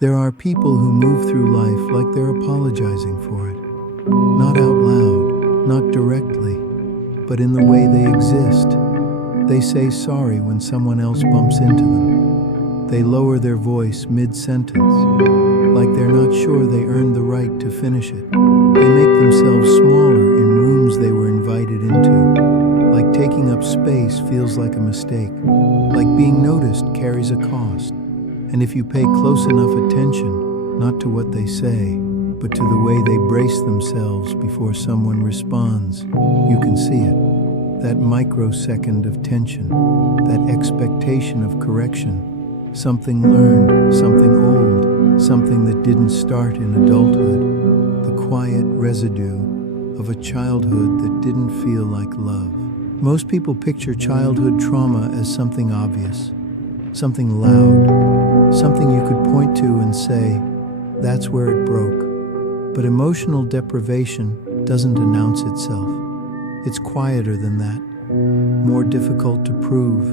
There are people who move through life like they're apologizing for it. Not out loud, not directly, but in the way they exist. They say sorry when someone else bumps into them. They lower their voice mid-sentence, like they're not sure they earned the right to finish it. They make themselves smaller in rooms they were invited into, like taking up space feels like a mistake, like being noticed carries a cost. And if you pay close enough attention, not to what they say, but to the way they brace themselves before someone responds, you can see it. That microsecond of tension, that expectation of correction, something learned, something old, something that didn't start in adulthood, the quiet residue of a childhood that didn't feel like love. Most people picture childhood trauma as something obvious, something loud, something you could point to and say, that's where it broke. But emotional deprivation doesn't announce itself. It's quieter than that, more difficult to prove,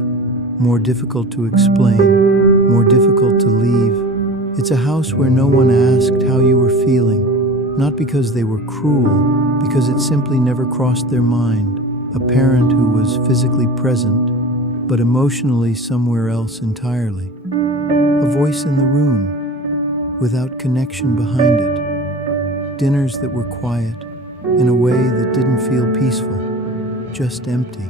more difficult to explain, more difficult to leave. It's a house where no one asked how you were feeling, not because they were cruel, because it simply never crossed their mind. A parent who was physically present, but emotionally somewhere else entirely. A voice in the room, without connection behind it. Dinners that were quiet, in a way that didn't feel peaceful, just empty.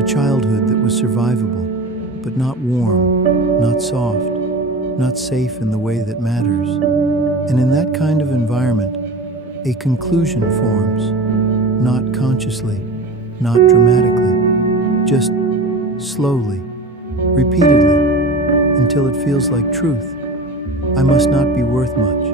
A childhood that was survivable, but not warm, not soft, not safe in the way that matters. And in that kind of environment, a conclusion forms, not consciously, not dramatically, just slowly, repeatedly, until it feels like truth. I must not be worth much.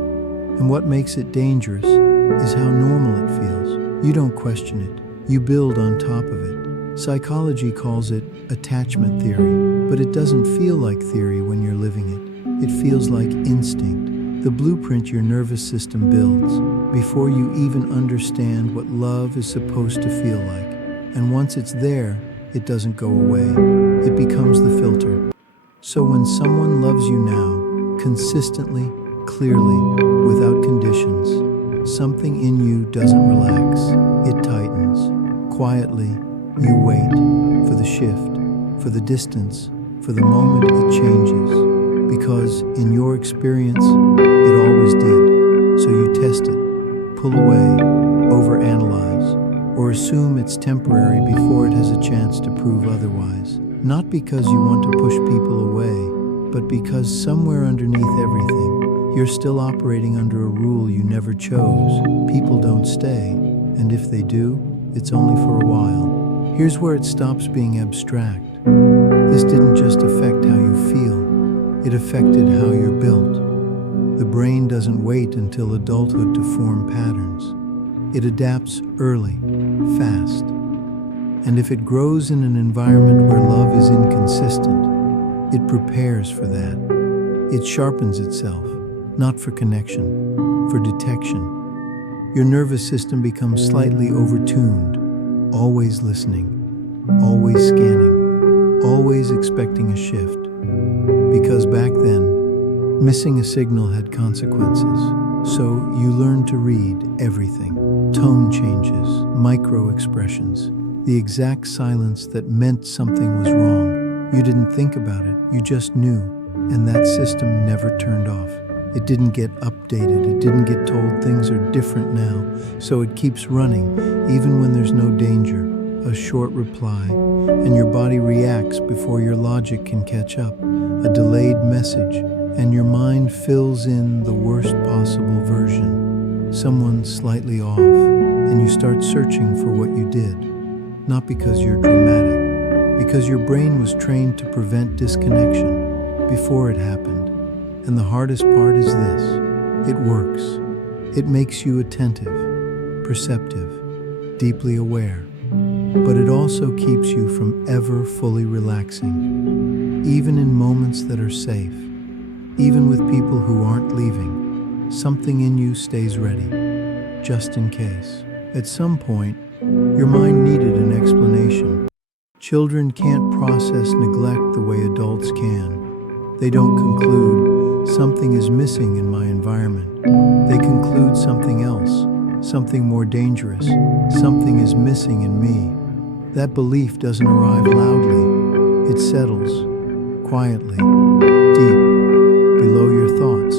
And what makes it dangerous is how normal it feels. You don't question it. You build on top of it. Psychology calls it attachment theory, but it doesn't feel like theory when you're living it. It feels like instinct, the blueprint your nervous system builds before you even understand what love is supposed to feel like. And once it's there, it doesn't go away. It becomes the filter. So when someone loves you now, consistently, clearly, without conditions, something in you doesn't relax. It tightens. Quietly, you wait for the shift, for the distance, for the moment it changes. Because in your experience, it always did. So you test it, pull away, overanalyze, or assume it's temporary before it has a chance to prove otherwise. Not because you want to push people away, but because somewhere underneath everything, you're still operating under a rule you never chose. People don't stay, and if they do, it's only for a while. Here's where it stops being abstract. This didn't just affect how you feel, it affected how you're built. The brain doesn't wait until adulthood to form patterns. It adapts early, fast. And if it grows in an environment where love is inconsistent, it prepares for that. It sharpens itself, not for connection, for detection. Your nervous system becomes slightly overtuned, always listening, always scanning, always expecting a shift. Because back then, missing a signal had consequences. So you learn to read everything. Tone changes, micro-expressions, the exact silence that meant something was wrong. You didn't think about it, you just knew, and that system never turned off. It didn't get updated, it didn't get told things are different now, so it keeps running, even when there's no danger. A short reply, and your body reacts before your logic can catch up. A delayed message, and your mind fills in the worst possible version. Someone's slightly off, and you start searching for what you did. Not because you're dramatic, because your brain was trained to prevent disconnection before it happened. And the hardest part is this: it works. It makes you attentive, perceptive, deeply aware. But it also keeps you from ever fully relaxing, even in moments that are safe. Even with people who aren't leaving, something in you stays ready, just in case. At some point, your mind needed an explanation. Children can't process neglect the way adults can. They don't conclude, something is missing in my environment. They conclude something else, something more dangerous, something is missing in me. That belief doesn't arrive loudly. It settles, quietly, deep, below your thoughts,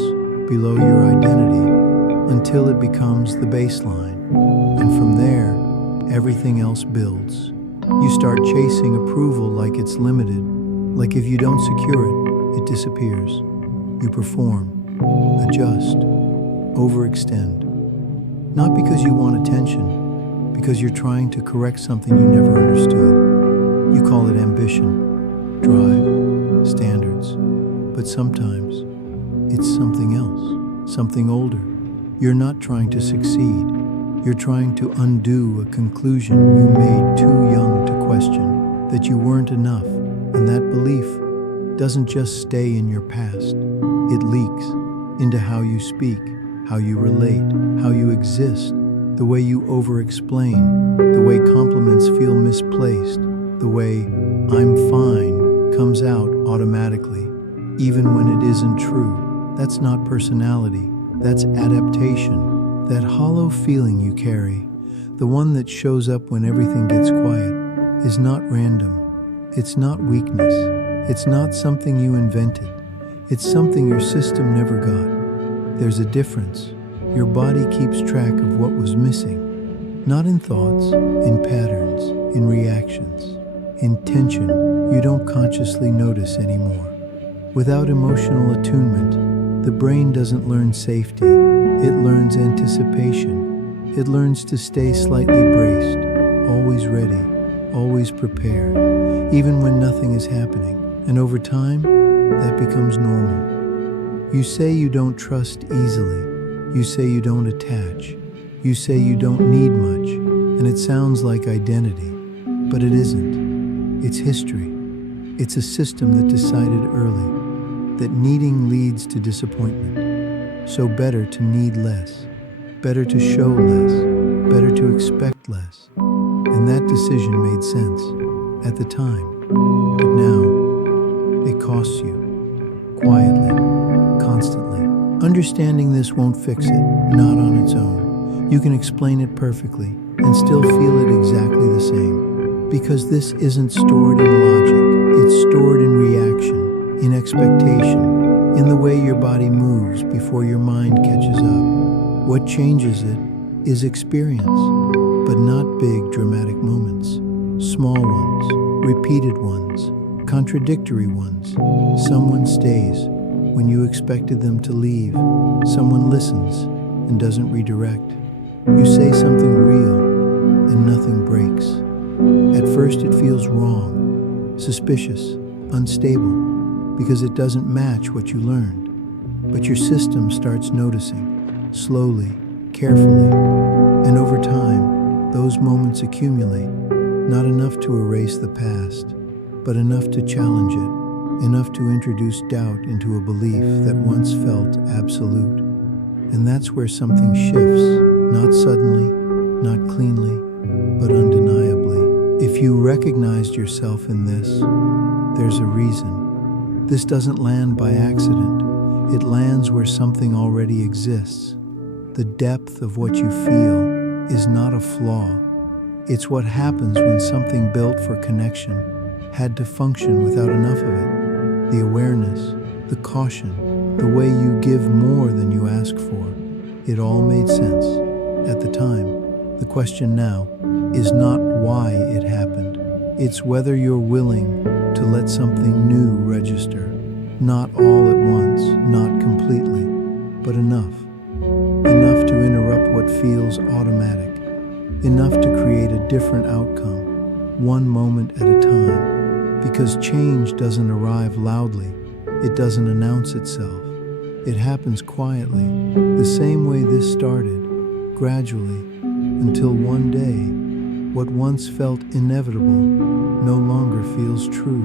below your identity, until it becomes the baseline. And from there, everything else builds. You start chasing approval like it's limited, like if you don't secure it, it disappears. You perform, adjust, overextend. Not because you want attention, because you're trying to correct something you never understood. You call it ambition, drive, standards. But sometimes, it's something else, something older. You're not trying to succeed. You're trying to undo a conclusion you made too young to question, that you weren't enough. And that belief doesn't just stay in your past. It leaks into how you speak, how you relate, how you exist, the way you over-explain, the way compliments feel misplaced, the way "I'm fine" comes out automatically, even when it isn't true. That's not personality, that's adaptation. That hollow feeling you carry, the one that shows up when everything gets quiet, is not random. It's not weakness. It's not something you invented. It's something your system never got. There's a difference. Your body keeps track of what was missing. Not in thoughts, in patterns, in reactions, in tension you don't consciously notice anymore. Without emotional attunement, the brain doesn't learn safety. It learns anticipation. It learns to stay slightly braced, always ready, always prepared, even when nothing is happening. And over time, that becomes normal. You say you don't trust easily. You say you don't attach. You say you don't need much. And it sounds like identity, but it isn't. It's history. It's a system that decided early that needing leads to disappointment. So better to need less, better to show less, better to expect less. And that decision made sense at the time. But now, it costs you, quietly, constantly. Understanding this won't fix it, not on its own. You can explain it perfectly and still feel it exactly the same. Because this isn't stored in logic, it's stored in reaction, in expectation, in the way your body moves before your mind catches up. What changes it is experience, but not big dramatic moments. Small ones, repeated ones, contradictory ones. Someone stays when you expected them to leave. Someone listens and doesn't redirect. You say something real and nothing breaks. At first it feels wrong, suspicious, unstable, because it doesn't match what you learned. But your system starts noticing, slowly, carefully, and over time, those moments accumulate, not enough to erase the past, but enough to challenge it, enough to introduce doubt into a belief that once felt absolute. And that's where something shifts, not suddenly, not cleanly, but undeniably. If you recognized yourself in this, there's a reason. This doesn't land by accident. It lands where something already exists. The depth of what you feel is not a flaw. It's what happens when something built for connection had to function without enough of it. The awareness, the caution, the way you give more than you ask for. It all made sense at the time. The question now is not why it happened. It's whether you're willing to let something new register. Not all at once, not completely, but enough. Enough to interrupt what feels automatic. Enough to create a different outcome, one moment at a time. Because change doesn't arrive loudly. It doesn't announce itself. It happens quietly, the same way this started, gradually, until one day, what once felt inevitable no longer feels true.